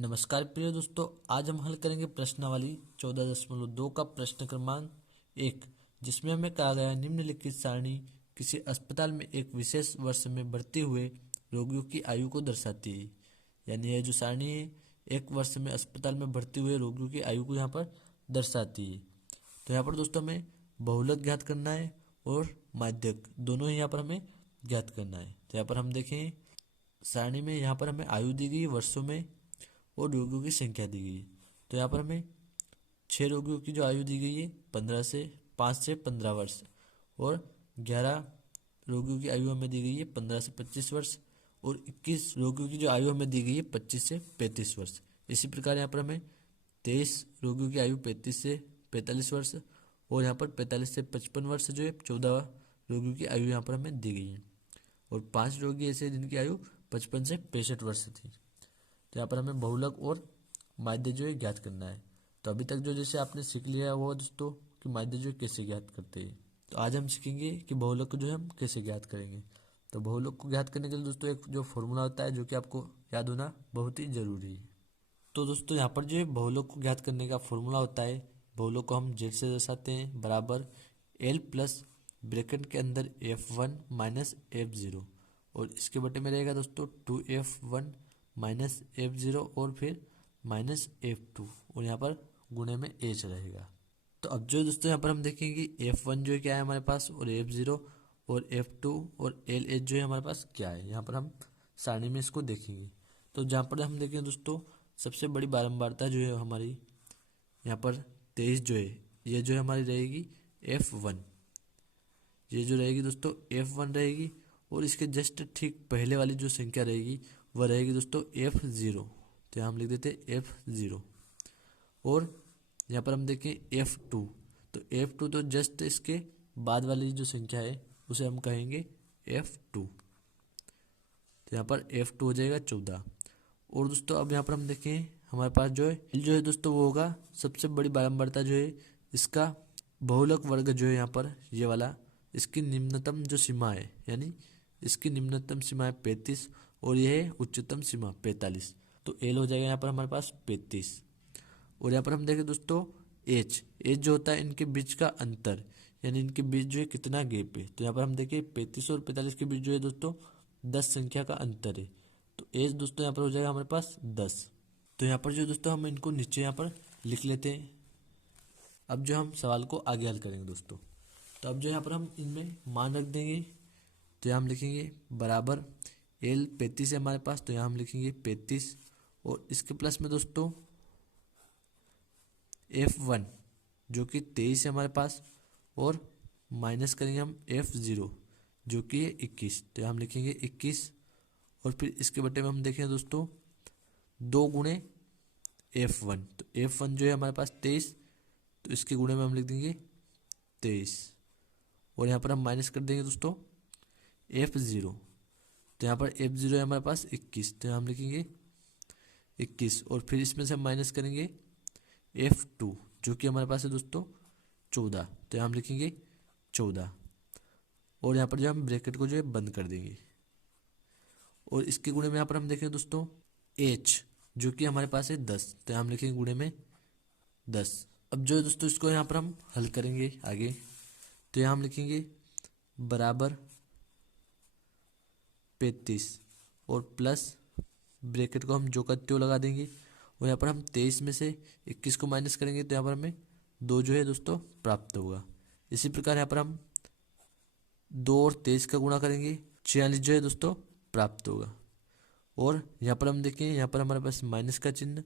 नमस्कार प्रिय दोस्तों, आज हम हल करेंगे प्रश्नावली 14.2 का प्रश्न क्रमांक 1, जिसमें हमें कहा गया निम्नलिखित सारणी किसी अस्पताल में एक विशेष वर्ष में भर्ती हुए रोगियों की आयु को दर्शाती है। यानी यह जो सारणी है एक वर्ष में अस्पताल में भर्ती हुए रोगियों की आयु को यहाँ पर दर्शाती है। तो यहाँ पर दोस्तों हमें बहुलक ज्ञात करना है और माध्यक दोनों ही यहाँ पर हमें ज्ञात करना है। तो यहाँ पर हम देखें सारणी में यहाँ पर हमें आयु दी गई वर्षों में और रोगियों की संख्या दी गई है। तो यहाँ पर हमें 6 रोगियों की जो आयु दी गई है 5 से 15 वर्ष और 11 रोगियों की आयु हमें दी गई है 15 से 25 वर्ष और 21 रोगियों की जो आयु हमें दी गई है 25 से 35 वर्ष। इसी प्रकार यहाँ पर हमें 23 रोगियों की आयु 35 से 45 वर्ष और यहाँ पर 45 से 55 वर्ष जो है 14 रोगियों की आयु यहाँ पर हमें दी गई है और 5 रोगी ऐसे जिनकी आयु 55 से 65 वर्ष थी। तो यहाँ पर हमें बहुलक और माध्य जो है ज्ञात करना है। तो अभी तक जो जैसे आपने सीख लिया वो दोस्तों कि माध्य जो है कैसे ज्ञात करते हैं, तो आज हम सीखेंगे कि बहुलक को जो है हम कैसे ज्ञात करेंगे। तो बहुलक को ज्ञात करने के लिए दोस्तों एक जो फॉर्मूला होता है जो कि आपको याद होना बहुत ही जरूरी है। तो दोस्तों यहाँ पर जो है बहुलक को ज्ञात करने का फॉर्मूला होता है, बहुलक को हम जेड से दर्शाते हैं बराबर एल प्लस ब्रैकेट के अंदर F1 माइनस F0 और इसके बटे में रहेगा दोस्तों 2F1 माइनस F0 और फिर माइनस F2 और यहाँ पर गुणे में H रहेगा। तो अब जो दोस्तों यहाँ पर हम देखेंगे F1 जो है क्या है हमारे पास और F0 और F2 और LH जो है हमारे पास क्या है, यहाँ पर हम सारणी में इसको देखेंगे। तो जहाँ पर हम देखें दोस्तों सबसे बड़ी बारंबारता जो है हमारी यहाँ पर 23 जो है ये जो है हमारी रहेगी F1, ये जो रहेगी दोस्तों F1 रहेगी और इसके जस्ट ठीक पहले वाली जो संख्या रहेगी वह रहेगी दोस्तों F0। तो यहाँ हम लिख देते F0 और यहाँ पर हम देखें F2, तो F2 तो जस्ट इसके बाद वाली जो संख्या है उसे हम कहेंगे F2। तो यहाँ पर F2 हो जाएगा 14 और दोस्तों अब यहाँ पर हम देखें हमारे पास जो है दोस्तों वो होगा सबसे बड़ी बारंबारता जो है इसका बहुलक वर्ग जो है यहाँ पर ये वाला इसकी निम्नतम जो सीमा है, यानी इसकी निम्नतम सीमा है 35 और यह है उच्चतम सीमा 45। तो एल हो जाएगा यहाँ पर हमारे पास 35 और यहाँ पर हम देखें दोस्तों एच जो होता है इनके बीच का अंतर, यानी इनके बीच जो है कितना गैप है। तो यहाँ पर हम देखें 35 और 45 के बीच जो है दोस्तों 10 संख्या का अंतर है। तो एच दोस्तों यहाँ पर हो जाएगा हमारे पास 10। तो यहाँ पर जो दोस्तों हम इनको नीचे यहाँ पर लिख लेते हैं। अब जो हम सवाल को आगे हल करेंगे दोस्तों, तो अब जो यहाँ पर हम इनमें मान रख देंगे। तो यहाँ हम लिखेंगे बराबर एल 35 है हमारे पास, तो यहाँ हम लिखेंगे 35 और इसके प्लस में दोस्तों F1 जो कि 23 है हमारे पास और माइनस करेंगे हम F0 जो कि है 21। तो हम लिखेंगे 21 और फिर इसके बटे में हम देखें दोस्तों 2 गुणे F1, तो F1 जो है हमारे पास 23, तो इसके गुणे में हम लिख देंगे 23 और यहाँ पर हम माइनस कर देंगे दोस्तों F0, तो यहाँ पर F0 है हमारे पास 21, तो हम लिखेंगे 21 और फिर इसमें से हम माइनस करेंगे F2 जो कि हमारे पास है दोस्तों 14, तो हम लिखेंगे 14 और यहाँ पर जो हम ब्रैकेट को जो है बंद कर देंगे और इसके गुणे में यहाँ पर हम देखें दोस्तों H जो कि हमारे पास है 10, तो हम लिखेंगे गुणे में 10। अब जो है दोस्तों इसको यहाँ पर हम हल करेंगे आगे। तो यहाँ हम लिखेंगे बराबर 35 और प्लस ब्रैकेट को हम जो का त्यों लगा देंगे और यहाँ पर हम 23 में से 21 को माइनस करेंगे तो यहाँ पर हमें 2 जो है दोस्तों प्राप्त होगा। इसी प्रकार यहाँ पर हम 2 और 23 का गुणा करेंगे 46 जो है दोस्तों प्राप्त होगा और यहाँ पर हम देखें यहाँ पर हमारे पास माइनस का चिन्ह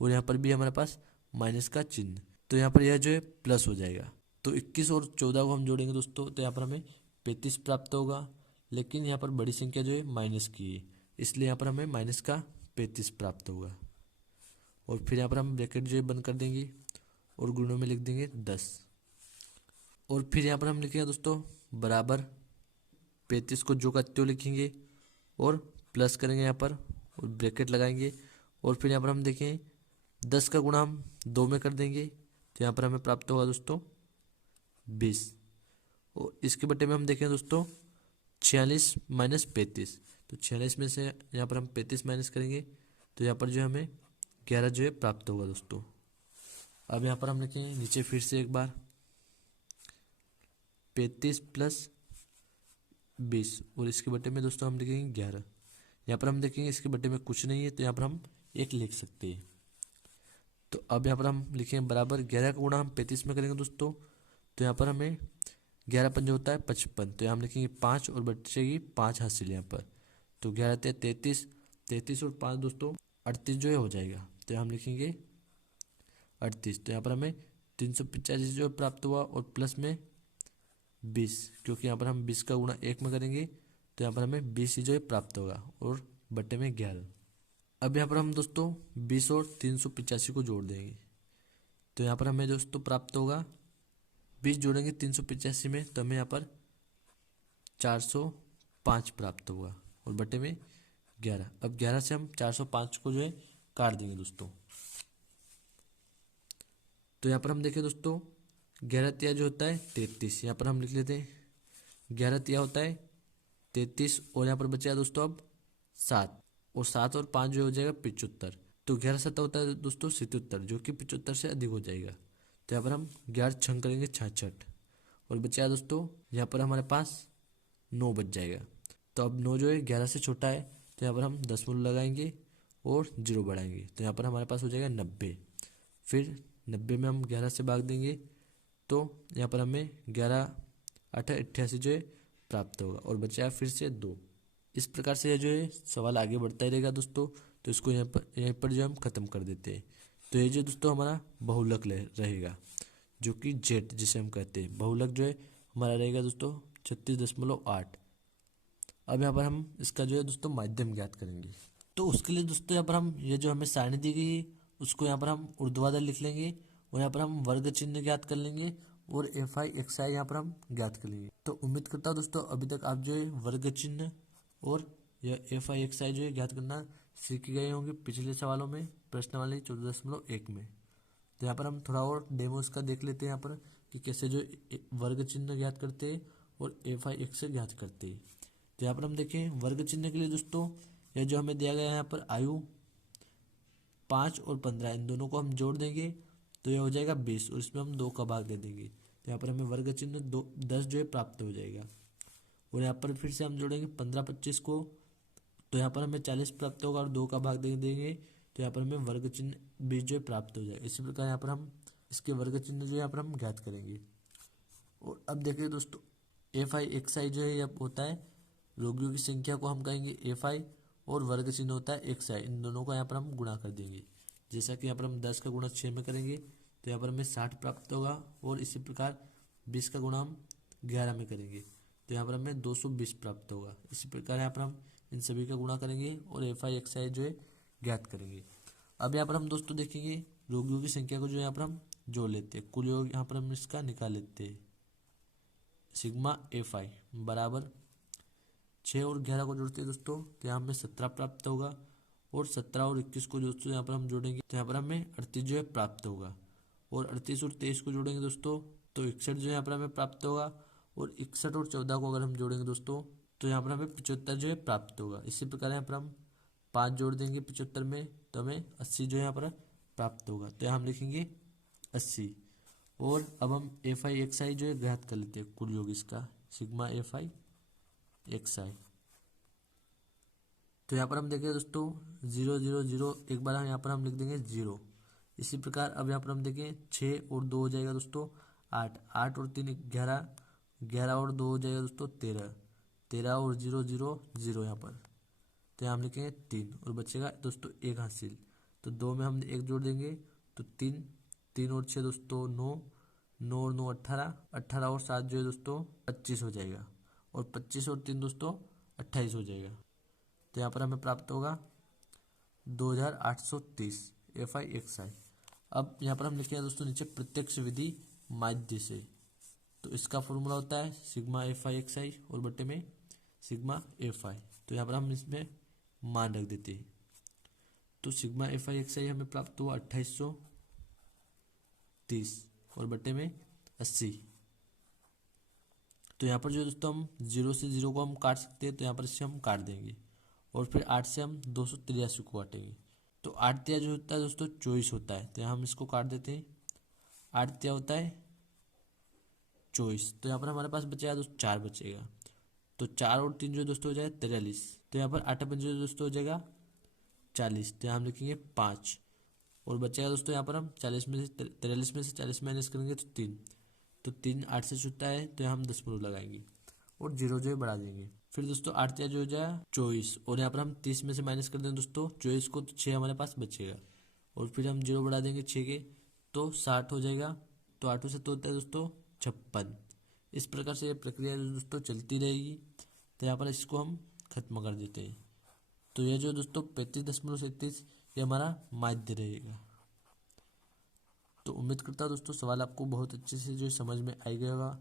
और यहाँ पर भी हमारे पास माइनस का चिन्ह, तो यहाँ पर यह जो है प्लस हो जाएगा। तो 21 और 14 को हम जोड़ेंगे दोस्तों तो यहाँ पर हमें 35 प्राप्त होगा, लेकिन यहाँ पर बड़ी संख्या जो है माइनस की है इसलिए यहाँ पर हमें माइनस का 35 प्राप्त होगा और फिर यहाँ पर हम ब्रैकेट जो है बंद कर देंगे और गुणों में लिख देंगे 10 और फिर यहाँ पर हम लिखेंगे दोस्तों बराबर 35 को जो का त्यों लिखेंगे और प्लस करेंगे यहाँ पर और ब्रैकेट लगाएंगे और फिर यहाँ पर हम देखें 10 का गुणा हम 2 में कर देंगे तो यहाँ पर हमें प्राप्त होगा दोस्तों 20 और इसके बटे में हम देखें दोस्तों 46 माइनस 35, तो 46 में से यहाँ पर हम 35 माइनस करेंगे तो यहाँ पर जो हमें 11 जो है प्राप्त होगा दोस्तों। अब यहाँ पर हम लिखेंगे नीचे फिर से एक बार 35 प्लस 20 और इसके बटे में दोस्तों हम लिखेंगे 11। यहाँ पर हम देखेंगे इसके बटे में कुछ नहीं है तो यहाँ पर हम 1 लिख सकते हैं। तो अब यहाँ पर हम लिखेंगे बराबर 11 का गुणा हम 35 में करेंगे दोस्तों, तो यहाँ पर हमें 11 पंजे होता है 55, तो यहाँ हम लिखेंगे 5 और बचेगी 5 हासिल यहाँ पर। तो 11 ते 33, 33 और 5 दोस्तों 38 जो है हो जाएगा, तो यहाँ हम लिखेंगे 38। तो यहाँ पर हमें 385 जो है प्राप्त हुआ और प्लस में 20, क्योंकि यहाँ पर हम 20 का गुणा 1 में करेंगे तो यहाँ पर हमें 20 ही जो है प्राप्त होगा और बटे में 11। अब यहाँ पर हम दोस्तों 20 और 385 को जोड़ देंगे, तो यहाँ पर हमें दोस्तों प्राप्त होगा 20 जोड़ेंगे 385 में तो हमें यहाँ पर 405 प्राप्त होगा और बटे में 11। अब 11 से हम 405 को जो है काट देंगे दोस्तों। तो यहाँ पर हम देखें दोस्तों 11 तिया जो होता है 33, यहाँ पर हम लिख लेते हैं 11 तिया होता है 33 और यहाँ पर बचा दोस्तों अब 7 और 7 और 5 जो हो जाएगा 75। तो 11 7 होता है दोस्तों 77 जो कि 75 से अधिक हो जाएगा। तो यहाँ पर हम 11 छंग करेंगे 66 और बचा दोस्तों यहाँ पर हमारे पास 9 बच जाएगा। तो अब 9 जो है 11 से छोटा है तो यहाँ पर हम दशमलव लगाएंगे और 0 बढ़ाएंगे, तो यहाँ पर हमारे पास हो जाएगा 90। फिर 90 में हम 11 से भाग देंगे तो यहाँ पर हमें 11 8 88 जो है प्राप्त होगा और बचा फिर से 2। इस प्रकार से यह जो है सवाल आगे बढ़ता ही रहेगा दोस्तों। तो इसको यहाँ पर जो हम ख़त्म कर देते हैं। तो ये जो दोस्तों हमारा बहुलक रहेगा जो कि जेट जिसे हम कहते हैं, बहुलक जो है हमारा रहेगा दोस्तों 36.8। अब यहाँ पर हम इसका जो है दोस्तों माध्यम ज्ञात करेंगे। तो उसके लिए दोस्तों यहाँ पर हम ये जो हमें सारणी दी गई है उसको यहाँ पर हम ऊर्ध्वाधर लिख लेंगे और यहाँ पर हम वर्ग चिन्ह ज्ञात कर लेंगे और एफ आई एक्स आई यहाँ पर हम ज्ञात कर लेंगे। तो उम्मीद करता हूँ दोस्तों अभी तक आप जो है वर्ग चिन्ह और यह एफ आई एक्स आई जो है ज्ञात करना सीख गए होंगे पिछले सवालों में, प्रश्नावली 14.1 में। तो यहाँ पर हम थोड़ा और डेमो इसका देख लेते हैं यहाँ पर कि कैसे जो वर्ग चिन्ह ज्ञात करते हैं और एफ आई एक्स ज्ञात करते हैं। तो यहाँ पर हम देखें वर्ग चिन्ह के लिए दोस्तों यह जो हमें दिया गया है यहाँ पर आयु 5 और 15 इन दोनों को हम जोड़ देंगे तो यह हो जाएगा 20 और इसमें हम 2 का भाग दे देंगे तो यहाँ पर हमें वर्ग चिन्ह 10 जो है प्राप्त हो जाएगा। और यहाँ पर फिर से हम जोड़ेंगे 15 25 को तो यहाँ पर हमें 40 प्राप्त होगा और 2 का भाग दे देंगे तो यहाँ पर हमें वर्ग चिन्ह 20 जो है प्राप्त हो जाएगा। इसी प्रकार यहाँ पर हम इसके वर्ग चिन्ह जो यहाँ पर हम ज्ञात करेंगे। और अब देखिए दोस्तों एफ आई एक्स आई जो है यह होता है रोगियों की संख्या को हम कहेंगे एफ आई और वर्ग चिन्ह होता है एक्स आई, इन दोनों को यहाँ पर हम गुणा कर देंगे। जैसा कि यहाँ पर हम 10 का गुणा 6 में करेंगे तो यहाँ पर हमें 60 प्राप्त होगा और इसी प्रकार 20 का गुणा हम 11 में करेंगे तो यहाँ पर हमें 220 प्राप्त होगा। इसी प्रकार यहाँ पर हम इन सभी का गुणा करेंगे और एफ आई एक्स आई जो है ज्ञात करेंगे। अब यहाँ पर हम दोस्तों देखेंगे रोगियों की संख्या को जो यहाँ पर हम जोड़ लेते हैं, कुल योग यहाँ पर हम इसका निकाल लेते हैं। सिग्मा एफ आई बराबर 6 और 11 को जोड़ते हैं दोस्तों तो यहाँ हमें 17 प्राप्त होगा और 17 और 21 को दोस्तों यहाँ पर हम जोड़ेंगे तो यहाँ पर हमें 38 जो है प्राप्त होगा और 38 और 23 को जोड़ेंगे दोस्तों तो 61 जो है यहाँ पर हमें प्राप्त होगा और 61 और 14 को अगर हम जोड़ेंगे दोस्तों तो यहाँ पर हमें 75 जो है प्राप्त होगा। इसी प्रकार यहाँ पर हम 5 जोड़ देंगे 75 में तो हमें 80 जो है यहाँ पर प्राप्त होगा तो यहाँ हम लिखेंगे 80। और अब हम एफ आई एक्स आई जो है ज्ञात कर लेते हैं कुल योग इसका सिग्मा एफ आई एक्स आई। तो यहाँ पर हम देखें दोस्तों 0 0 0 एक बार यहाँ पर हम लिख देंगे 0। इसी प्रकार अब यहाँ पर हम देखें 6 और 2 हो जाएगा दोस्तों 8, 8 और 3 11, 11 और 2 हो जाएगा दोस्तों 13, 13 और 0 0 0 यहाँ पर तो यहाँ हम लिखेंगे 3 और बचेगा दोस्तों 1 हासिल। तो 2 में हम 1 जोड़ देंगे तो 3, 3 और 6 दोस्तों 9, 9 और 9 18, 18 और 7 जो है दोस्तों 25 हो जाएगा और 25 और 3 दोस्तों 28 हो जाएगा। तो यहाँ पर हमें प्राप्त होगा 2830 एफ आई एक्स आई। अब यहाँ पर हम लिखेंगे दोस्तों नीचे प्रत्यक्ष विधि माध्य से, तो इसका फॉर्मूला होता है सिग्मा एफ आई एक्स आई और बटे में सिग्मा एफ आई। तो यहाँ पर हम इसमें मान रख देते हैं तो सिग्मा एफ आई एक्स आई हमें प्राप्त हुआ 2830 और बटे में 80। तो यहाँ पर जो दोस्तों हम 0 से 0 को हम काट सकते हैं तो यहाँ पर इससे हम काट देंगे और फिर 8 से हम 283 को काटेंगे तो 8 तिया जो होता है दोस्तों 24 होता है, तो यहाँ हम इसको काट देते हैं। 8 तिया होता है 24, तो यहाँ पर हमारे पास बचेगा दोस्तों 4 बचेगा। तो 4 और 3 जो दोस्तों हो जाएगा 43, तो यहाँ पर 8 पंजे दोस्तों हो जाएगा 40, तो यहाँ हम लिखेंगे 5 और बचेगा दोस्तों यहाँ पर हम 40 में से 43 में से 40 माइनस करेंगे तो 3, तो 3 8 से छूटता है, तो यहाँ हम 10 लगाएंगे और जीरो जो है बढ़ा देंगे। फिर दोस्तों 8 तिया जो हो जाएगा 24 और यहाँ पर हम 30 में से माइनस कर दें दोस्तों 24 को, तो 6 हमारे पास बचेगा और फिर हम जीरो बढ़ा देंगे 6 के, तो 60 हो जाएगा। तो 8 से तो होता है दोस्तों 56। इस प्रकार से ये प्रक्रिया दोस्तों चलती रहेगी। तो यहाँ पर इसको हम खत्म कर देते हैं। तो ये जो दोस्तों 35.37 ये हमारा माध्य रहेगा। तो उम्मीद करता हूँ दोस्तों सवाल आपको बहुत अच्छे से जो समझ में आ गया होगा।